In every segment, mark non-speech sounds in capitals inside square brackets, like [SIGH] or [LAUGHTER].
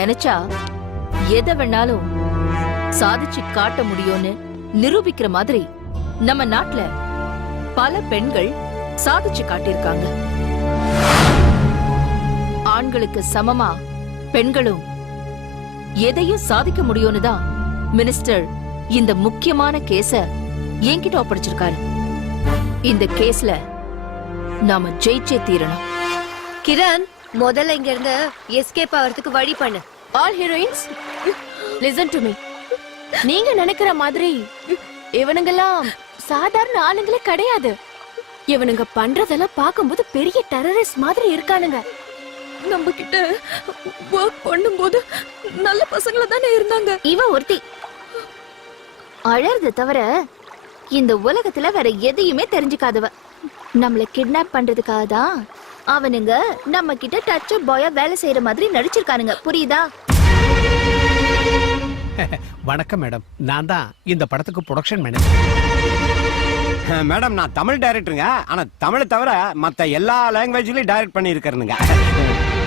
நினைச்சா எதை வேணாலும் சாதிச்சு காட்ட முடியும்னு நிரூபிக்கிற மாதிரி நம்ம நாட்டுல பல பெண்கள் சாதிச்சு காட்டியிருக்காங்க. ஆண்களுக்கு சமமா பெண்களும் எதையும் சாதிக்க முடியும்னு தான் மினிஸ்டர் இந்த முக்கியமான கேஸ என்கிட்ட ஒப்படைச்சிருக்காரு. இந்த கேஸ்ல நாம ஜெயிச்சே தீரணும். கிரண் முதல்ல இங்க இருந்து எஸ்கேப் ஆகிறதுக்கு வழி பண்ணு. All heroines listen to me நீங்க நினைக்கிற மாதிரி இவனுங்கெல்லாம் சாதாரண ஆளுங்களே கிடையாது. இவனுங்க பண்றதெல்லாம் பார்க்கும்போது பெரிய டெரரிஸ்ட் மாதிரி இருக்கானுங்க. நம்ம கிட்ட ஒர்க் பண்ணும்போது நல்ல பசங்கள தானே இருந்தாங்க. இவ ஒருத்தி. அழறத தவிர இந்த உலகத்துல வேற எதையுமே தெரிஞ்சுக்காதவ. நம்மள கிட்னாப் பண்றதுக்காக தான் அவனுங்க நம்ம கிட்ட டச் பாயா வேலை செய்யற மாதிரி நடிச்சிருக்கானுங்க. புரியுதா? [LAUGHS] வணக்கம் மேடம் நான் தான் இந்த படத்துக்கு ப்ரொடக்ஷன் மேனேஜர் மேடம் நான் தமிழ் டைரக்டருங்க ஆனா தமிழை தவிர மத்த எல்லா லாங்குவேஜ்லயும் டைரக்ட் பண்ணி இருக்கிறேனுங்க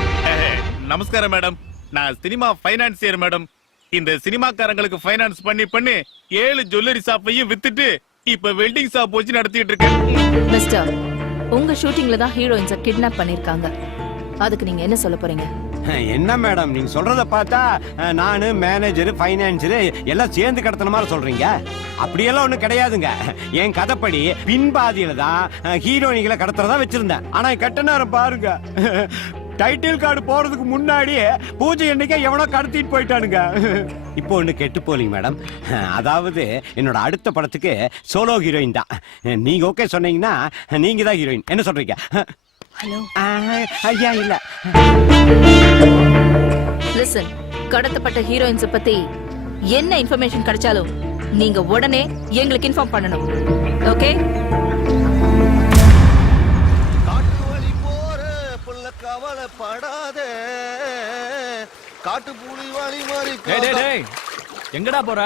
[LAUGHS] நமஸ்காரம் மேடம் நான் சினிமா ஃபைனான்சியர் மேடம் இந்த சினிமாக்காரங்களுக்கு ஃபைனான்ஸ் பண்ணி பண்ணி ஏழு ஜுவல்லரி ஷாப்பையும் வித்துட்டு இப்ப வெல்டிங் ஷாப் வச்சு நடத்திட்டு இருக்கேன். மிஸ்டர் உங்க ஷூட்டிங்ல தான் ஹீரோயின்ஸ கிட்னாப் பண்ணிருக்காங்க. அதுக்கு நீங்க என்ன சொல்ல போறீங்க? என்ன மேடம் நீங்க சொல்றத பார்த்தா நானு மேனேஜர் ஃபைனான்சரு எல்லாம் சேர்ந்து கடத்தின மாதிரி சொல்றீங்க? அப்படியெல்லாம் ஒன்றும் கிடையாதுங்க. என் கதைப்படி பின்பாதியில தான் அஹ், ஹீரோயினிகளை கடத்துறதா வச்சிருந்தேன். ஆனா கெட்ட நேரம் பாருங்க. டைட்டில் கார்டு போறதுக்கு முன்னாடியே பூஜை எண்ணிக்கை எவனோ கடத்திட்டு போயிட்டானுங்க. இப்போ ஒண்ணு கெட்டு போலீங்க மேடம். அதாவது என்னோட அடுத்த படத்துக்கு சோலோ ஹீரோயின் தான். நீங்க ஓகே சொன்னீங்கன்னா நீங்க தான் ஹீரோயின் என்ன சொல்றீங்க? ஹலோ ஐயா இல்ல. லிசன் கடத்தப்பட்ட ஹீரோயின்ஸ பத்தி என்ன இன்ஃபர்மேஷன் கிடைச்சாலும் நீங்க உடனே எங்களுக்கு இன்ஃபார்ம் பண்ணணும். ஓகே காட்டு புலி வழி மாறி டேய் டேய் டேய். எங்கடா போற?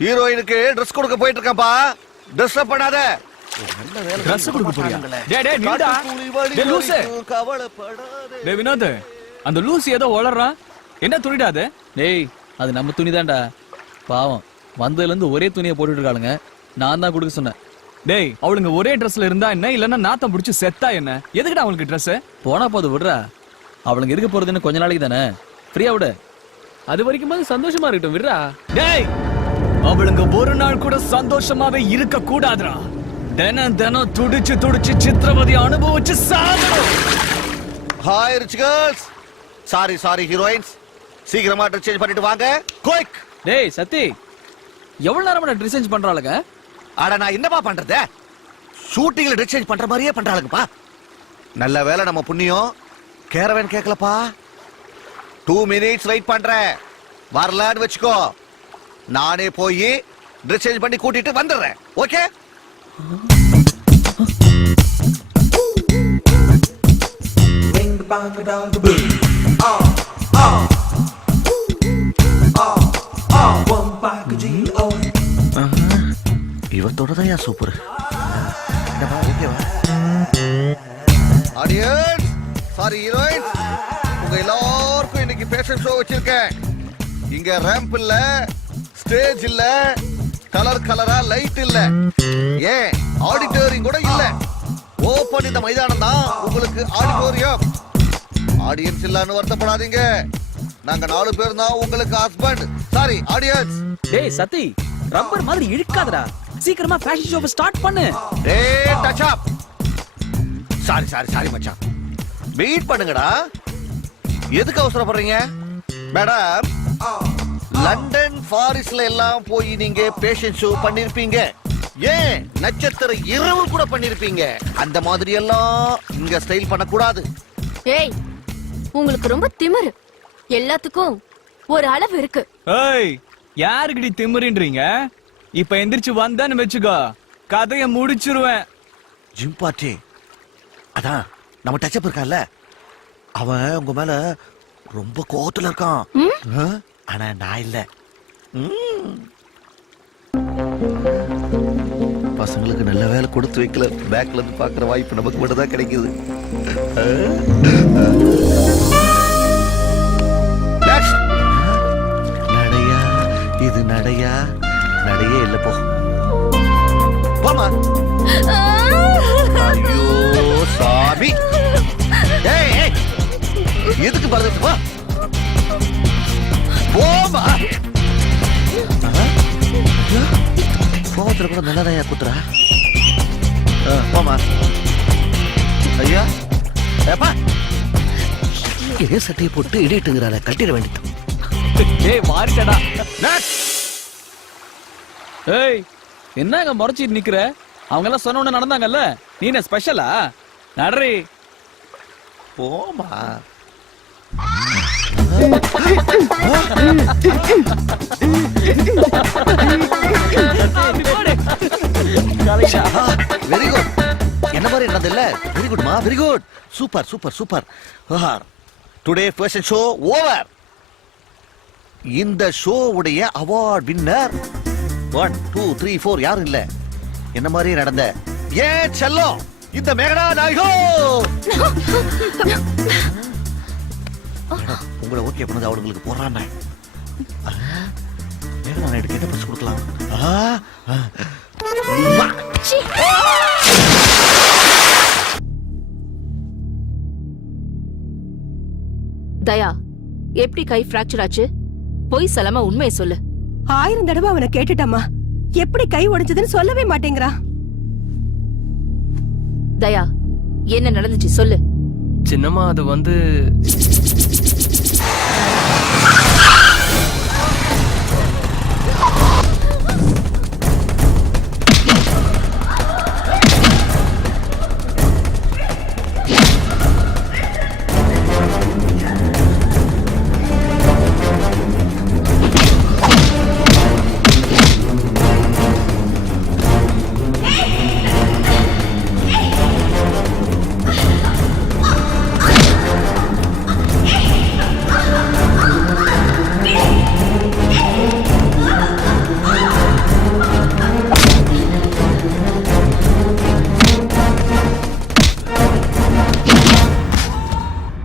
ஹீரோயினுக்கு ட்ரெஸ் கொடுக்க போயிட்டு இருக்கேன்ப்பா டிஸ்டர்ப் பண்ணாத. Dress கொடுக்க போறியா? டேய், டேய், நில்லுடா. டேய், லூசு. கவலைப்படாத. டேய் வினோத் அந்த லூசி ஏதோ ஓளறான் என்ன துணிடா அது? டேய் அது நம்ம துணி தான்டா. பாவம் வந்ததுல இருந்து ஒரே துணியை போட்டுட்டு இருக்காளுங்க நான் தான் கொடுக்க சொன்னேன். டேய் அவளுங்க ஒரே Dressல இருந்தா என்ன? இல்லன்னா நாத்தம் பிடிச்சு செத்தா என்ன? எதுக்குடா அவளுக்கு Dress? போனா போது விடுறா. அவளுங்க இருக்க போறதுன்னு கொஞ்ச நாளைக்கு தானே ஃப்ரீயா விடு. அது வரைக்கும் சந்தோஷமா இருக்கட்டும் விடுறா. டேய் அவளுங்க ஒரு நாள் கூட சந்தோஷமாவே இருக்க கூடாதுடா. தினம் தினம் துடிச்சு துடிச்சு சித்திரவதை அனுபவிச்சு சாகணும். Hi rich girls sorry sorry heroines சீக்கிரமா ட்ரெஸ் சேஞ்ச் பண்ணிட்டு வாங்க. குயிக் டேய் சத்தி எவ்வளவு நேரமா ட்ரெஸ் சேஞ்ச் பண்றாளுங்க? அட நான் என்னப்பா பண்றது? ஷூட்டிங்ல ட்ரெஸ் சேஞ்ச் பண்ற மாதிரியே பண்றாளுங்கப்பா. நல்ல வேலை நம்ம புண்ணியம். கேரவன் கேட்கலப்பா டூ மினிட்ஸ் வெயிட் பண்றேன் வரலான்னு வச்சுக்கோ. நானே போய் ட்ரெஸ் சேஞ்ச் பண்ணி கூட்டிட்டு வந்துடுறேன். ஓகே இவத்தோட தான் சூப்பர். ஆடியன்ஸ் சாரி ஹீரோயின்ஸ் உங்க எல்லாருக்கும் இன்னைக்கு பேஷன் ஷோ வச்சிருக்கேன். இங்க ரேம்ப் இல்ல ஸ்டேஜ் இல்ல கலர் கலரா லைட் இல்ல. ஏன்? ஆடிட்டோரியம் கூட இல்ல. ஓபன் இந்த மைதானம் தான் உங்களுக்கு ஆடிட்டோரியம் ஆடியன்ஸ் இல்லன்னு வருத்தப்படாதீங்க. நாங்க நாலு பேர் தான் உங்களுக்கு ஹஸ்பண்ட் சாரி ஆடியன்ஸ் டேய் சத்தி ரப்பர் மாதிரி இழுக்காதடா. சீக்கிரமா ஃபேஷன் ஷோவை ஸ்டார்ட் பண்ணு. ஏய் touch up sorry sorry sorry மச்சான். வெயிட் பண்ணுங்கடா. எதுக்கு அவசரப்படுறீங்க? மேடம் லண்டன் பாரிஸ்ல எல்லாம் போய் நீங்க பேஷன் ஷோ பண்ணிருப்பீங்க. ஏன்? நட்சத்திர இரவு கூட பண்ணிருப்பீங்க. அந்த மாதிரி எல்லாம் இங்க ஸ்டைல் பண்ணக்கூடாது. ஏய் உங்களுக்கு ரொம்ப திமிரு. எல்லாத்துக்கும் ஒரு அளவு இருக்கு. ஏய் யாருக்குடி திமிரின்றீங்க? இப்ப எந்திரிச்சு வந்தான்னு வச்சுக்கோ கதைய முடிச்சிருவேன். ஜிம் பார்ட்டி அதான் நம்ம டச்சப் இருக்கான்ல. அவன் உங்க மேல ரொம்ப கோவத்துல இருக்கான்? ஆனா நான் இல்ல. பசங்களுக்கு நல்ல வேலை கொடுத்து வைக்கல. பேக்ல இருந்து பாக்குற வாய்ப்பு நமக்கு மட்டும் தான் கிடைக்குது எதுக்கு பரதட்டு வா போமா கோவத்துல கூட நல்லதையா குத்துறா ஆ, போமா ஐயா ஏப்பா இதே சட்டையை போட்டு இடிட்டுங்கிறாள கட்டிட வேண்டியது ஏய் மாறிட்டடா Next. ஏய் என்னங்க முறைச்சிட்டு நிக்கிற அவங்க எல்லாம் சொன்ன உடனே நடந்தாங்கல்ல நீ என்ன ஸ்பெஷலா நடரி போமா வெரி குட் என்ன மாதிரி என்னது இல்ல very குட்மா very good super super super today first show over இந்த ஷோ உடைய award winner one two three four யாரும் இல்ல. என்ன மாதிரி நடந்த? ஏன் செல்லம்! இந்த மேகனா நாயகோ [LAUGHS] உங்களை ஓகே பண்ணது மேகடா நாயுடுக்கு என்ன பரிசு கொடுக்கலாம். தயா எப்படி கை ஃப்ராக்சர் ஆச்சு? பொய் சொல்லாம உண்மையை சொல்லு. ஆயிரம் தடவை அவனை கேட்டுட்டம்மா. எப்படி கை உடைஞ்சதுன்னு சொல்லவே மாட்டேங்கிறான். தயா என்ன நடந்துச்சு? சொல்லு. சின்னம்மா அது வந்து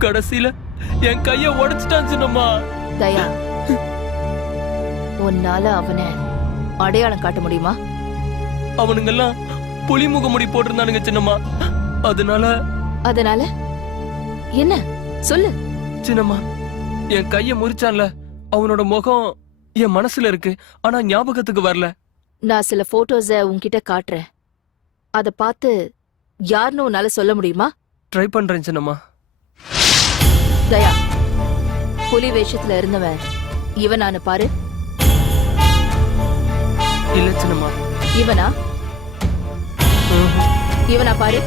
கடைசியில என் கைய உடைச்சிட்டான் சின்னம்மா தயா உன்னால அவனை அடையாளம் காட்ட முடியுமா? அவனுங்கெல்லாம் புலி முகமுடி போட்டிருந்தானுங்க சின்னம்மா. அதனால அதனால? என்ன? சொல்லு. சின்னம்மா என் கைய முறிச்சான்ல. அவனோட முகம் என் மனசுல இருக்கு. ஆனா ஞாபகத்துக்கு வரல. நான் சில போட்டோஸ உன்கிட்ட காட்டுறேன். அத பார்த்து யாருன்னு உன்னால சொல்ல முடியுமா? ட்ரை பண்றேன் சின்னம்மா. தயா. புலி வேஷத்துல இருந்தவன். இவனானு பாரு. இல்ல சின்னம்மா. இவனா. இவனா பாரு.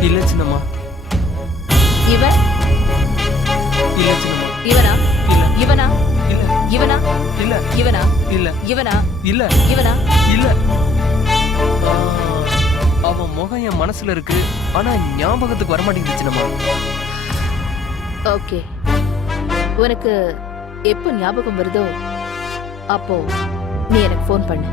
இல்ல சின்னம்மா. இவன்? இல்ல சின்னம்மா. இவனா? இல்ல. இவனா? இல்ல. இவனா? இல்ல. இவனா? இல்ல. இவனா? இல்ல. இவனா? இல்ல. அவன் முகம் என் மனசுல இருக்கு. ஆனா ஞாபகத்துக்கு வர மாட்டேங்குது சின்னம்மா. ஓகே. உனக்கு எப்போ ஞாபகம் வருதோ அப்போ நீ எனக்கு ஃபோன் பண்ணு.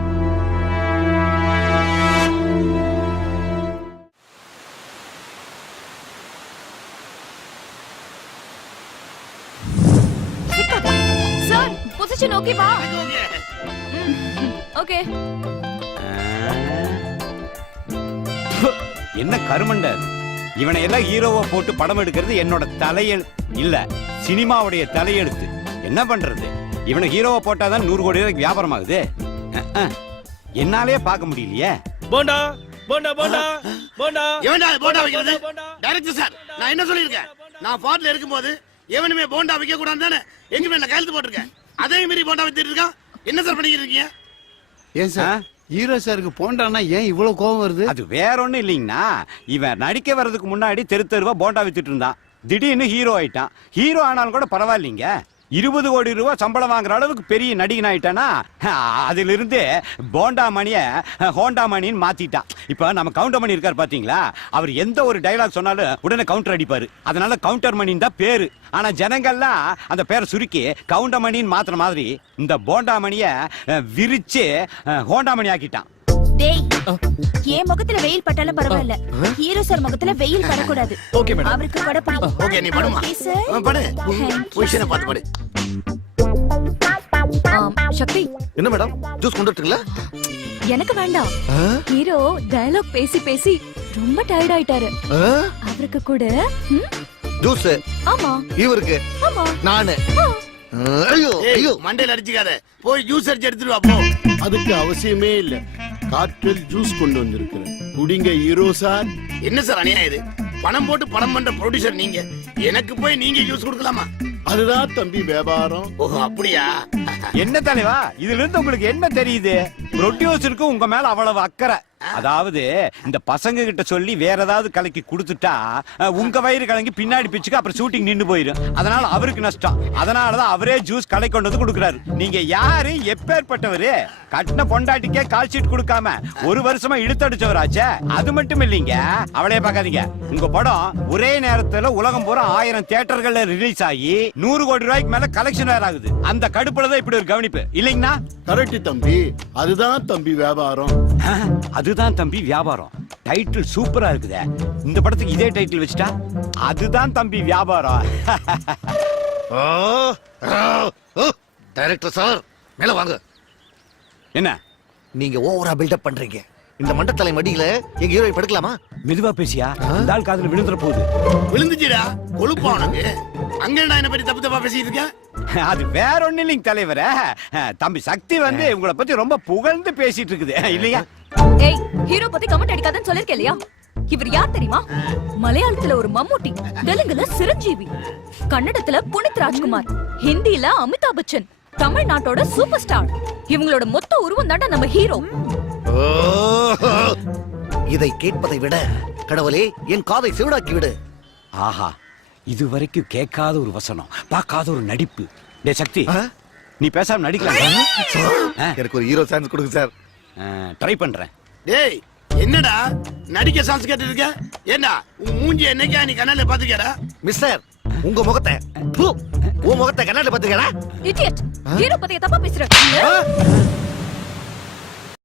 சார் பொசிஷன் ஓகேவா ஓகே என்ன கருமண்ட? இவனை எல்லாம் ஹீரோவா போட்டு படம் எடுக்கிறது என்னோட தலையெழு இல்ல சினிமாவுடைய தலையெழுத்து. என்ன பண்றது? இவனை ஹீரோவா போட்டாதான் நூறு கோடி ரூபாய்க்கு வியாபாரம் ஆகுது. என்னாலே பார்க்க முடியலையே. போண்டா போண்டா போண்டா போண்டா. எவன்டா அது போண்டா வைக்கிறது? டைரக்டர் சார் நான் என்ன சொல்லியிருக்கேன்? நான் ஃபார்ட்ல இருக்கும்போது எவனுமே போண்டா வைக்க கூடாது தானே எங்க மேல கையெழுத்து போட்டிருக்கேன். அதே மாதிரி போண்டா வித்துட்டு இருக்கான் என்ன சார் பண்ணிக்கிட்டு இருக்கீங்க? ஏன் சார் ஹீரோ சாருக்கு போண்டானா ஏன் இவ்வளவு கோவம் வருது? அது வேற ஒண்ணும் இல்லைங்கண்ணா. இவன் நடிக்க வர்றதுக்கு முன்னாடி தெரு தெருவா போண்டா வித்துட்டு இருந்தான். திடீர்னு ஹீரோ ஆயிட்டான். ஹீரோ ஆனாலும் கூட பரவாயில்லைங்க. இருபது கோடி ரூபாய் சம்பளம் வாங்குற அளவுக்கு பெரிய நடிகன் ஆயிட்டானா? அதிலிருந்து போண்டா மணிய ஹோண்டா மணின்னு மாத்திட்டான் இப்ப நம்ம கவுண்டர் மணி இருக்காரு பாத்தீங்களா? அவர் எந்த ஒரு டைலாக் சொன்னாலும் உடனே கவுண்டர் அடிப்பாரு. அதனால கவுண்டர் மணின்னு தான் பேரு. ஆனா ஜனங்கள்லாம் அந்த பேரை சுருக்கி கவுண்டர் மணின்னு மாத்துற மாதிரி இந்த போண்டா மணிய விரிச்சு ஹோண்டா மணி ஆக்கிட்டான். டேய் என் முகத்துல வெயில் பட்டாலும் பரவாயில்ல. ஹீரோ சார் முகத்துல வெயில் படக்கூடாது. Okay madam. அவருக்கு பட. பிடிக்கும் ஓகே நீ படுமா? படு. பொசிஷனை பார்த்து படு. சக்தி. என்ன மேடம்? ஜூஸ் கொண்டு வரட்டுங்களா? எனக்கு வேண்டாம். ஹீரோ டயலாக் பேசி பேசி ரொம்ப டயர்ட் ஆயிட்டாரு. அவருக்கு கூட ஜூஸ். ஆமா. இவருக்கு. ஆமா. நானு. ஐயோ ஏய், மண்டையில அடிச்சுக்காத. போய் ஜூஸ் அடிச்சு எடுத்துட்டு வா போ. அதுக்கு அவசியமே இல்ல. காக்டெயில் ஜூஸ் கொண்டு வந்திருக்கிறேன். குடிங்க ஹீரோ சார். என்ன சார் அநியாயம் இது? பணம் போட்டு படம் பண்ற ப்ரொடியூசர் நீங்க. எனக்கு போய் நீங்க ஜூஸ் கொடுக்கலாமா? அதுதான் தம்பி வியாபாரம். ஓஹோ அப்படியா? என்ன தலைவா? இதுல இருந்து உங்களுக்கு என்ன தெரியுது? ப்ரொடியூசருக்கு உங்க மேல அவ்வளவு அக்கறை. அதாவது இந்த பசங்க கிட்ட சொல்லி வேற ஏதாவது கலக்கி கொடுத்துட்டா உங்க வயிறு கலங்கி பின்னாடி பிச்சுக்கு அப்புறம் ஷூட்டிங் நின்னு போயிடும் அதனால அவருக்கு நஷ்டம். அதனாலதான் அவரே ஜூஸ் கலை கொண்டு வந்து கொடுக்குறாரு. நீங்க யாரு? எப்பேற்பட்டவரு? கட்டின பொண்டாட்டிக்கே கால் ஷீட் கொடுக்காம ஒரு வருஷமா இழுத்தடிச்சவராச்சே. அது மட்டும் இல்லைங்க. அவளே பார்க்காதீங்க. உங்க படம் ஒரே நேரத்துல உலகம் பூரா ஆயிரம் தியேட்டர்கள்ல ரிலீஸ் ஆகி நூறு கோடி ரூபாய்க்கு மேல கலெக்ஷன் வேற ஆகுது. அந்த கடுப்புல தான் இப்படி ஒரு கவனிப்பு. இல்லைங்கண்ணா? கரெக்ட் தம்பி. அதுதான் தம்பி வியாபாரம். ஆஹ், அதுதான் தம்பி வியாபாரம். டைட்டில் சூப்பரா இருக்குதே. இந்த படத்துக்கு இதே டைட்டில் வச்சுட்டா அதுதான் தம்பி வியாபாரம். டைரக்டர் சார் மேல வாங்க. என்ன? நீங்க ஓவரா பில்டப் பண்றீங்க. இந்த மண்டத்தலை மடியில எங்க ஹீரோயின் படுக்கலாமா? மெதுவா பேசியா? இந்த ஆள் காதுல விழுந்துற போகுது விழுந்துச்சுடா கொழுப்பா உனக்கு. அங்க நான் என்ன பத்தி தப்பு தப்பா பேசிட்டு இருக்கேன் அது வேற ஒண்ணு இல்லைங்க தலைவரே. தம்பி சக்தி வந்து உங்களை பத்தி ரொம்ப புகழ்ந்து பேசிட்டு இருக்குது. இல்லையா? ஏய் ஹீரோ பத்தி கமெண்ட் அடிக்காதன்னு சொல்லிருக்கேன் இல்லையா? இவர் யார் தெரியுமா? மலையாளத்துல ஒரு மம்மூட்டி தெலுங்குல சிரஞ்சீவி கன்னடத்துல புனித் ராஜ்குமார் ஹிந்தில அமிதாப் பச்சன் தமிழ்நாட்டோட சூப்பர் ஸ்டார் இவங்களோட மொத்த உருவம் தாண்டா நம்ம ஹீரோ இதை கேட்பதை விட கடவுளே என் காதை செவிடாக்கி விடு ஆஹா. இது வரைக்கும் கேட்காத ஒரு வசனம் பார்க்காத ஒரு நடிப்பு. டே சக்தி? நீ பேசாம நடிக்கலாம். எனக்கு ஒரு ஹீரோ சான்ஸ் கொடுங்க சார். ட்ரை பண்றேன். டேய் என்னடா நடிக்க சான்ஸ் கேட்டு இருக்க? ஏண்டா உன் மூஞ்சி என்னைக்கா நீ கண்ணால பாத்துக்கடா மிஸ்டர் உங்க முகத்தை உன் முகத்தை கண்ணாடி பாத்துக்கடா இடியட் ஹீரோ பத்தி தப்பா பேசுற.